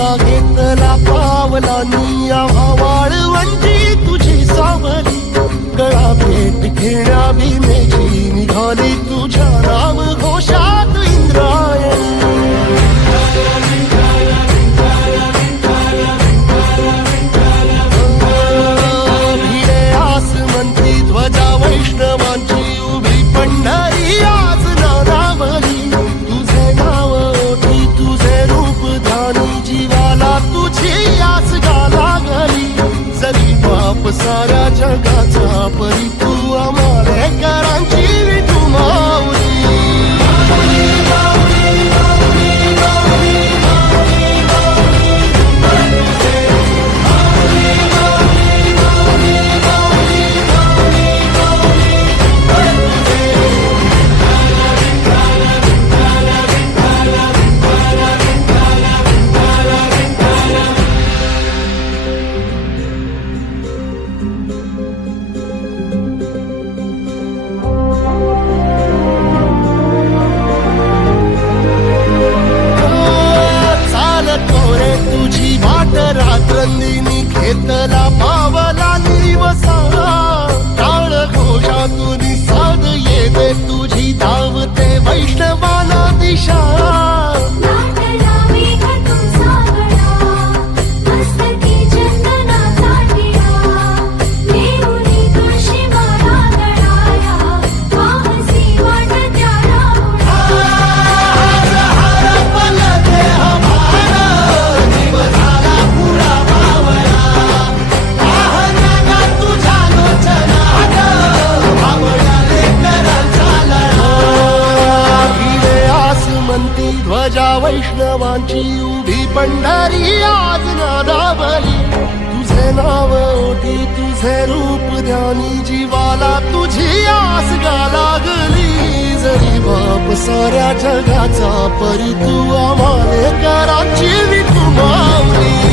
तुझा घेतला पावलांनी आम्हा वाळवंटी तुझी सावली गळा भेट घेण्या भीमेची निघाली तुझ्या नाम घोषात इंद्रायणी भिडे आसमंती ध्वजा वैष्णवांची उभी पंढरी आज नानावली तुझे नाव ओठी तुझे रूप ध्यानी जीवाला तुझी आस गा लागली जरी बाप साऱ्या जगाचा परी तू आमालेकरांची विठू माऊली रात्रंदिनी घेतला पावला दिवसा टाळ घोषातून साध येते तुझी धावते वैष्णवाला दिशा ध्वजा वैष्णवांची उभी पंढरी आज नादावली तुझे नाव ओठी तुझे रूप ध्यानी जीवाला तुझी आस गा लागली जरी बाप साऱ्या जगाचा परी तू आम्हालेकरांची विठू माऊली